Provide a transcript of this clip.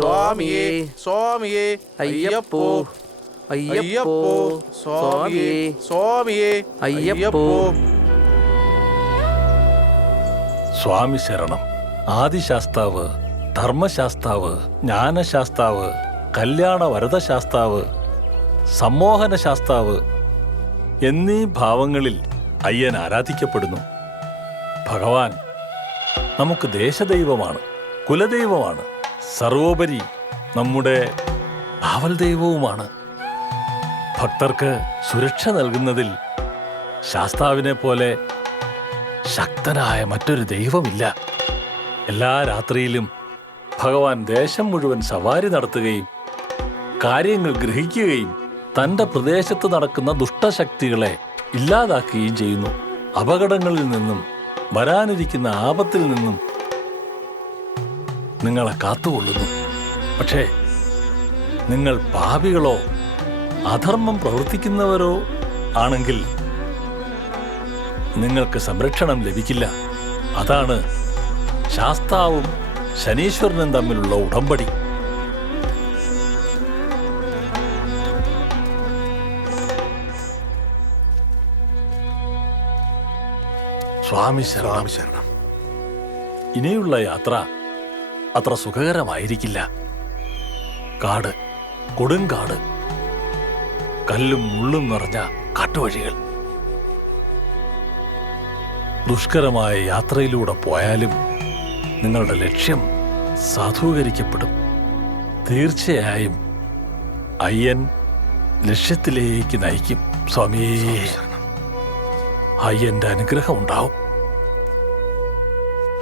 സ്വാമിയേ സ്വാമിയേ അയ്യപ്പോ അയ്യപ്പോ സ്വാമിയേ സ്വാമിയേ അയ്യപ്പോ. സ്വാമി ശരണം. ആദിശാസ്താവ്, ധർമ്മശാസ്താവ്, ജ്ഞാനശാസ്താവ്, കല്യാണ വരദശാസ്താവ്, സമ്മോഹന ശാസ്താവ് എന്നീ ഭാവങ്ങളിൽ അയ്യൻ ആരാധിക്കപ്പെടുന്നു. ഭഗവാൻ നമുക്ക് ദേശദൈവമാണ്, കുലദൈവമാണ്, സർവോപരി നമ്മുടെ കാവൽ ദൈവവുമാണ്. ഭക്തർക്ക് സുരക്ഷ നൽകുന്നതിൽ ശാസ്താവിനെ പോലെ ശക്തനായ മറ്റൊരു ദൈവമില്ല. എല്ലാ രാത്രിയിലും ഭഗവാൻ ദേശം മുഴുവൻ സവാരി നടത്തുകയും കാര്യങ്ങൾ ഗ്രഹിക്കുകയും തന്റെ പ്രദേശത്ത് നടക്കുന്ന ദുഷ്ടശക്തികളെ ഇല്ലാതാക്കുകയും ചെയ്യുന്നു. അപകടങ്ങളിൽ നിന്നും വരാനിരിക്കുന്ന ആപത്തിൽ നിന്നും നിങ്ങളെ കാത്തുകൊള്ളുന്നു. പക്ഷേ നിങ്ങൾ പാപികളോ അധർമ്മം പ്രവർത്തിക്കുന്നവരോ ആണെങ്കിൽ നിങ്ങൾക്ക് സംരക്ഷണം ലഭിക്കില്ല. അതാണ് ശാസ്താവും ശനീശ്വരനും തമ്മിലുള്ള ഉടമ്പടി. സ്വാമി ശരണം. ഇനിയുള്ള യാത്ര അത്ര സുഖകരമായിരിക്കില്ല. കാട്, കൊടുങ്കാട്, കല്ലും മുള്ളും നിറഞ്ഞ കാട്ടുവഴികൾ. ദുഷ്കരമായ യാത്രയിലൂടെ പോയാലും നിങ്ങളുടെ ലക്ഷ്യം സാധൂകരിക്കപ്പെടും. തീർച്ചയായും അയ്യൻ ലക്ഷ്യത്തിലേക്ക് നയിക്കും. സ്വാമിയേ, അയ്യന്റെ അനുഗ്രഹം ഉണ്ടാവും.